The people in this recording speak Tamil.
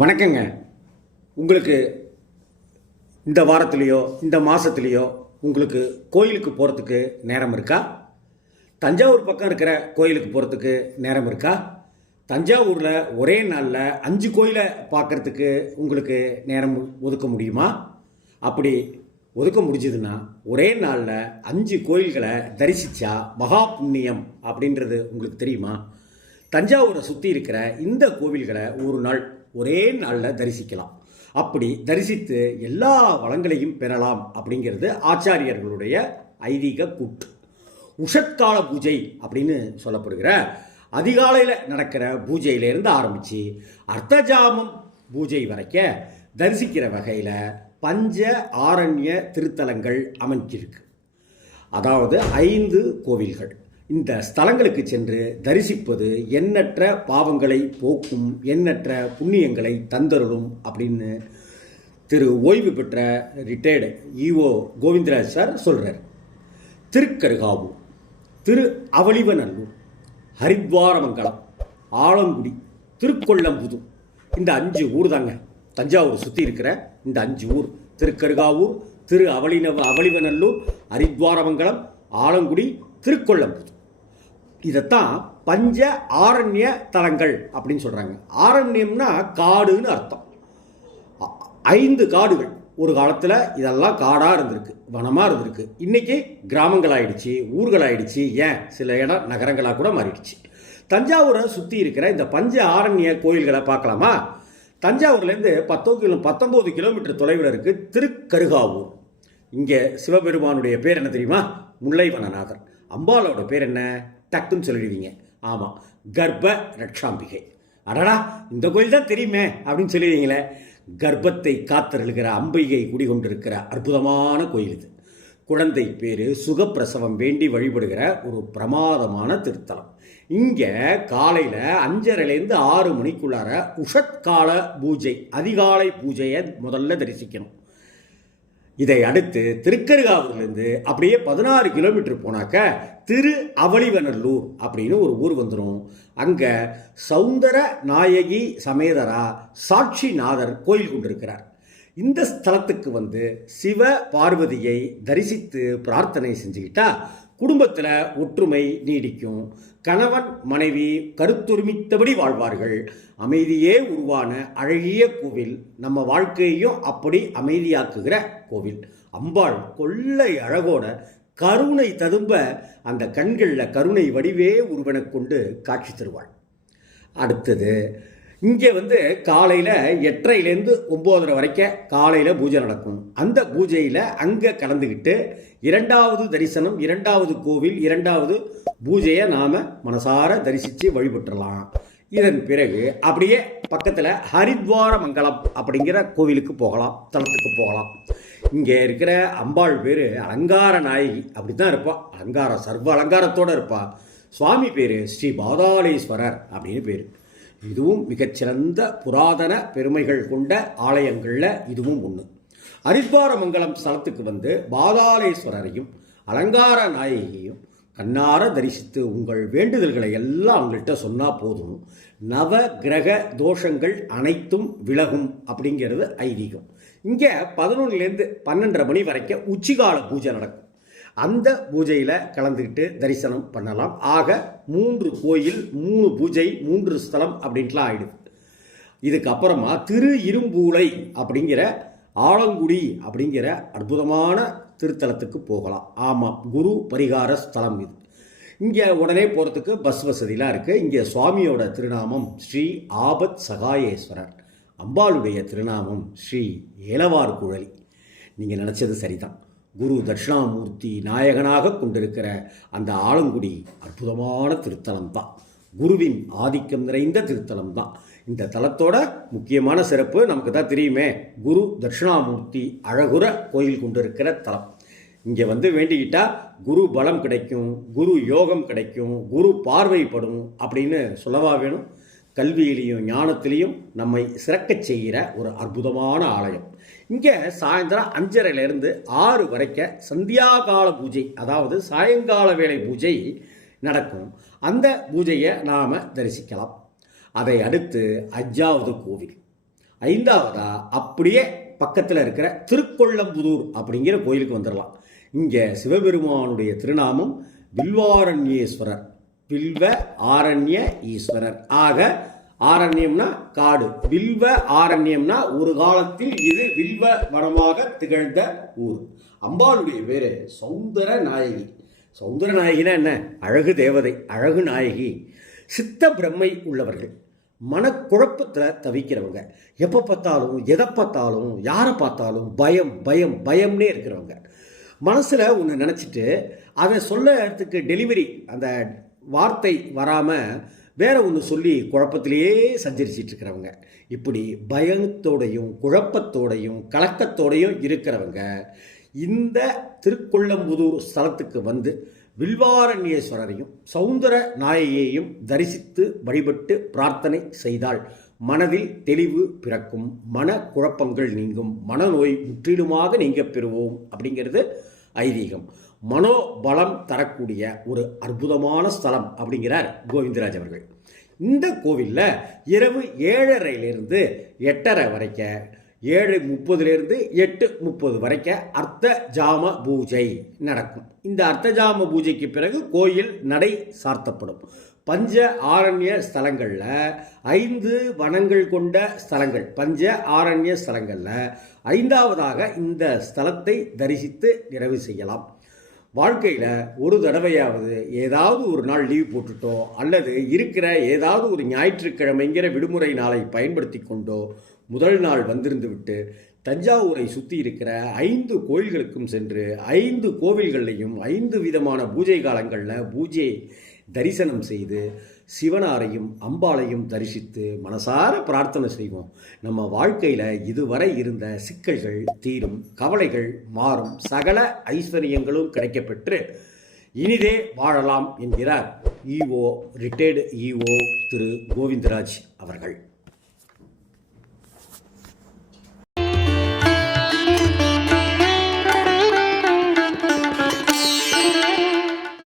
வணக்கங்க. உங்களுக்கு இந்த வாரத்துலேயோ இந்த மாதத்துலேயோ உங்களுக்கு கோயிலுக்கு போகிறதுக்கு நேரம் இருக்கா? தஞ்சாவூர் பக்கம் இருக்கிற கோயிலுக்கு போகிறதுக்கு நேரம் இருக்கா? தஞ்சாவூரில் ஒரே நாளில் அஞ்சு கோயிலை பார்க்கறதுக்கு உங்களுக்கு நேரம் ஒதுக்க முடியுமா? அப்படி ஒதுக்க முடிஞ்சதுன்னா ஒரே நாளில் அஞ்சு கோயில்களை தரிசித்தா மகா புண்ணியம் அப்படின்றது உங்களுக்கு தெரியுமா? தஞ்சாவூரை சுற்றி இருக்கிற இந்த கோவில்களை ஒரு நாள் ஒரே நாளில் தரிசிக்கலாம். அப்படி தரிசித்து எல்லா வளங்களையும் பெறலாம் அப்படிங்கிறது ஆச்சாரியர்களுடைய ஐதீக கூட்டு உஷத்கால பூஜை அப்படின்னு சொல்லப்படுகிற அதிகாலையில் நடக்கிற பூஜையிலேருந்து ஆரம்பித்து அர்த்தஜாமம் பூஜை வரைக்க தரிசிக்கிற வகையில் பஞ்ச ஆரண்ய திருத்தலங்கள் அமைஞ்சிருக்கு. அதாவது ஐந்து கோவில்கள். இந்த ஸ்தலங்களுக்கு சென்று தரிசிப்பது எண்ணற்ற பாவங்களை போக்கும் எண்ணற்ற புண்ணியங்களை தந்தருளும் அப்படின்னு திரு ஓய்வு பெற்ற ரிட்டையர்டு இஓ கோவிந்தராஜ் சார் சொல்கிறார் திருக்கருகாவூர் திரு அவளிவநல்லூர் ஹரித்வாரமங்கலம் ஆலங்குடி திருக்கொள்ளம்புதூர் இந்த அஞ்சு ஊர் தாங்க. தஞ்சாவூர் சுற்றி இருக்கிற இந்த அஞ்சு ஊர். திருக்கருகாவூர் திரு அவளினவ அவளிவநல்லூர் ஹரித்வாரமங்கலம் ஆலங்குடி திருக்கொள்ளம்புதூர் இதைத்தான் பஞ்ச ஆரண்ய தலங்கள் அப்படின்னு சொல்கிறாங்க ஆரண்யம்னா காடுன்னு அர்த்தம். ஐந்து காடுகள். ஒரு காலத்தில் இதெல்லாம் காடாக இருந்திருக்கு வனமாக இருந்திருக்கு. இன்றைக்கி கிராமங்கள் ஆயிடுச்சு ஊர்கள் ஆயிடுச்சு ஏன்? சில இடம் நகரங்களாக கூட மாறிடுச்சு. தஞ்சாவூரை சுற்றி இருக்கிற இந்த பஞ்ச ஆரண்ய கோயில்களை பார்க்கலாமா? தஞ்சாவூர்லேருந்து பத்தோ கிலோ பத்தொம்போது கிலோமீட்டர் தொலைவில் இருக்குது திருக்கருகாவூர். இங்கே சிவபெருமானுடைய பேர் என்ன தெரியுமா? முல்லைவனநாதர். அம்பாலோட பேர் என்ன? டக்குன்னு சொல்லிடுவீங்க. ஆமாம் கர்ப்ப ரட்சாம்பிகை அடடா இந்த கோயில் தான் தெரியுமே அப்படின்னு சொல்லிடுவீங்களே. கர்ப்பத்தை காத்தருளுகிற அம்பிகை குடிகொண்டிருக்கிற அற்புதமான கோயில் இது. குழந்தை பேர் சுகப்பிரசவம் வேண்டி வழிபடுகிற ஒரு பிரமாதமான திருத்தலம். இங்கே காலையில் அஞ்சரைலேருந்து ஆறு மணிக்குள்ளார உஷத்கால பூஜை அதிகாலை பூஜையை முதல்ல தரிசிக்கணும். இதை அடுத்து திருக்கருகாவூர்லேருந்து அப்படியே பதினாறு கிலோமீட்டர் போனாக்க திரு அவளிவனல்லூர் அப்படின்னு ஒரு ஊர் வந்துடும் அங்கே சௌந்தர நாயகி சமேதரா சாட்சிநாதர் கோயில் கொண்டிருக்கிறார். இந்த ஸ்தலத்துக்கு வந்து சிவ பார்வதியை தரிசித்து பிரார்த்தனை செஞ்சுக்கிட்டா குடும்பத்தில் ஒற்றுமை நீடிக்கும். கணவன் மனைவி கருத்துரிமித்தபடி வாழ்வார்கள். அமைதியே உருவான அழகிய கோவில் நம்ம வாழ்க்கையையும் அப்படி அமைதியாக்குகிற கோவில். அம்பாள் கொள்ளை அழகோட கருணை ததும்ப அந்த கண்களில் கருணை வடிவே உருவனை கொண்டு காட்சி தருவாள். அடுத்தது இங்கே வந்து காலையில் எட்டரையிலேருந்து ஒம்போதரை வரைக்கும் காலையில் பூஜை நடக்கும். அந்த பூஜையில் அங்கே கலந்துக்கிட்டு இரண்டாவது தரிசனம் இரண்டாவது கோவில் இரண்டாவது பூஜையை நாம் மனசார தரிசித்து வழிபட்டுடலாம் இதன் பிறகு அப்படியே பக்கத்தில் ஹரித்வார மங்கலம் அப்படிங்கிற கோவிலுக்கு போகலாம் தலத்துக்கு போகலாம். இங்கே இருக்கிற அம்பாள் பேர் அலங்கார நாயகி. அப்படி தான் இருப்பாள் அலங்காரம் சர்வ அலங்காரத்தோடு இருப்பாள் சுவாமி பேர் ஸ்ரீ பாதாளேஸ்வரர் அப்படின்னு பேர். இதுவும் மிகச்சிறந்த புராதன பெருமைகள் கொண்ட ஆலயங்களில் இதுவும் ஒன்று ஹரித்வாரமங்கலம் ஸ்தலத்துக்கு வந்து பாதாளேஸ்வரரையும் அலங்கார நாயகியையும் கண்ணார தரிசித்து உங்கள் வேண்டுதல்களை எல்லாம் அவங்கள்ட்ட சொன்னால் போதும். நவ கிரக தோஷங்கள் அனைத்தும் விலகும் அப்படிங்கிறது ஐதீகம். இங்கே பதினொன்றுலேருந்து பன்னெண்டரை மணி வரைக்கும் உச்சிகால பூஜை நடக்கும். அந்த பூஜையில் கலந்துக்கிட்டு தரிசனம் பண்ணலாம். ஆக மூன்று கோயில் மூணு பூஜை மூன்று ஸ்தலம் அப்படின்ட்டுலாம் ஆயிடுது. இதுக்கப்புறமா திரு இரும்பூலை அப்படிங்கிற ஆலங்குடி அப்படிங்கிற அற்புதமான திருத்தலத்துக்கு போகலாம். ஆமாம் குரு பரிகார ஸ்தலம் இது. இங்கே உடனே போகிறதுக்கு பஸ் வசதிலாம் இருக்குது இங்கே சுவாமியோட திருநாமம் ஸ்ரீ ஆபத் சகாயேஸ்வரர். அம்பாளுடைய திருநாமம் ஸ்ரீ ஏலவார் குழலி. நீங்கள் நினச்சது சரிதான். குரு தட்சிணாமூர்த்தி நாயகனாக கொண்டிருக்கிற அந்த ஆலங்குடி அற்புதமான திருத்தலம் தான் குருவின் ஆதிக்கம் நிறைந்த திருத்தலம் தான் இந்த தலத்தோட முக்கியமான சிறப்பு நமக்கு தான் தெரியுமே. குரு தட்சிணாமூர்த்தி அழகுற கோயில் கொண்டிருக்கிற தலம். இங்கே வந்து வேண்டிக்கிட்டால் குரு பலம் கிடைக்கும் குரு யோகம் கிடைக்கும் குரு பார்வைப்படும் அப்படின்னு சொல்லவா வேணும். கல்வியிலையும் ஞானத்திலையும் நம்மை சிறக்கச் செய்கிற ஒரு அற்புதமான ஆலயம். இங்கே சாயந்தரம் அஞ்சரைலேருந்து ஆறு வரைக்கும் சந்தியாகால பூஜை அதாவது சாயங்கால வேளை பூஜை நடக்கும். அந்த பூஜையை நாம் தரிசிக்கலாம். அதை அடுத்து அஞ்சாவது கோவில். ஐந்தாவதா அப்படியே பக்கத்தில் இருக்கிற திருக்கொள்ளம்புதூர் அப்படிங்கிற கோயிலுக்கு வந்துடலாம் இங்கே சிவபெருமானுடைய திருநாமம் பில்வாரண்யேஸ்வரர் பில்வ ஆரண்ய ஈஸ்வரர். ஆக ஆரண்யம்னா காடு. வில்வ ஆரண்யம்னா ஒரு காலத்தில் இது வில்வ வனமாக திகழ்ந்த ஊர். அம்பாளுடைய பேரு சௌந்தர நாயகி. சௌந்தர நாயகினா என்ன? அழகு தேவதை அழகு நாயகி. சித்த பிரம்மை உள்ளவர்கள். மனக்குழப்பத்தில் தவிக்கிறவங்க. எப்போ பார்த்தாலும் எதை பார்த்தாலும் யாரை பார்த்தாலும் பயம் பயம் பயம்னே இருக்கிறவங்க. மனசில் ஒன்று நினச்சிட்டு அதை சொல்லறதுக்கு டெலிவரி அந்த வார்த்தை வராமல் வேற ஒன்று சொல்லி குழப்பத்திலேயே சஞ்சரிச்சிட்டு இருக்கிறவங்க இப்படி பயத்தோடையும் குழப்பத்தோடையும் கலக்கத்தோடையும் இருக்கிறவங்க இந்த திருக்கொள்ளம்புதூர் ஸ்தலத்துக்கு வந்து வில்வாரண்யேஸ்வரரையும் சௌந்தர நாயகியையும் தரிசித்து வழிபட்டு பிரார்த்தனை செய்தால் மனதில் தெளிவு பிறக்கும் மன குழப்பங்கள் நீங்கும் மனநோய் முற்றிலுமாக நீங்க பெறுவோம் அப்படிங்கிறது ஐதீகம். மனோபலம் தரக்கூடிய ஒரு அற்புதமான ஸ்தலம் அப்படிங்கிறார் கோவிந்தராஜ் அவர்கள். இந்த கோவிலில் இரவு ஏழரையிலிருந்து எட்டரை வரைக்க ஏழு முப்பதுலேருந்து எட்டு முப்பது வரைக்க அர்த்த ஜாம பூஜை நடக்கும். இந்த அர்த்த ஜாம பூஜைக்கு பிறகு கோயில் நடை சார்த்தப்படும். பஞ்ச ஆரண்ய ஸ்தலங்களில் ஐந்து வனங்கள் கொண்ட ஸ்தலங்கள் பஞ்ச ஆரண்ய ஸ்தலங்களில் ஐந்தாவதாக இந்த ஸ்தலத்தை தரிசித்து நிறைவு செய்யலாம். வாழ்க்கையில் ஒரு தடவையாவது ஏதாவது ஒரு நாள் லீவ் போட்டுட்டோ அல்லது இருக்கிற ஏதாவது ஒரு ஞாயிற்றுக்கிழமைங்கிற விடுமுறை நாளை பயன்படுத்தி கொண்டோ முதல் நாள் வந்திருந்து விட்டு தஞ்சாவூரை சுற்றி இருக்கிற ஐந்து கோயில்களுக்கும் சென்று ஐந்து கோவில்கள்லையும் ஐந்து விதமான பூஜை காலங்களில் பூஜை தரிசனம் செய்து சிவனாரையும் அம்பாளையும் தரிசித்து மனசார பிரார்த்தனை செய்வோம். நம்ம வாழ்க்கையில் இதுவரை இருந்த சிக்கல்கள் தீரும் கவலைகள் மாறும். சகல ஐஸ்வர்யங்களும் கிடைக்கப்பெற்று இனிதே வாழலாம் என்கிறார் EO retired EO Thiru Govindaraj அவர்கள்.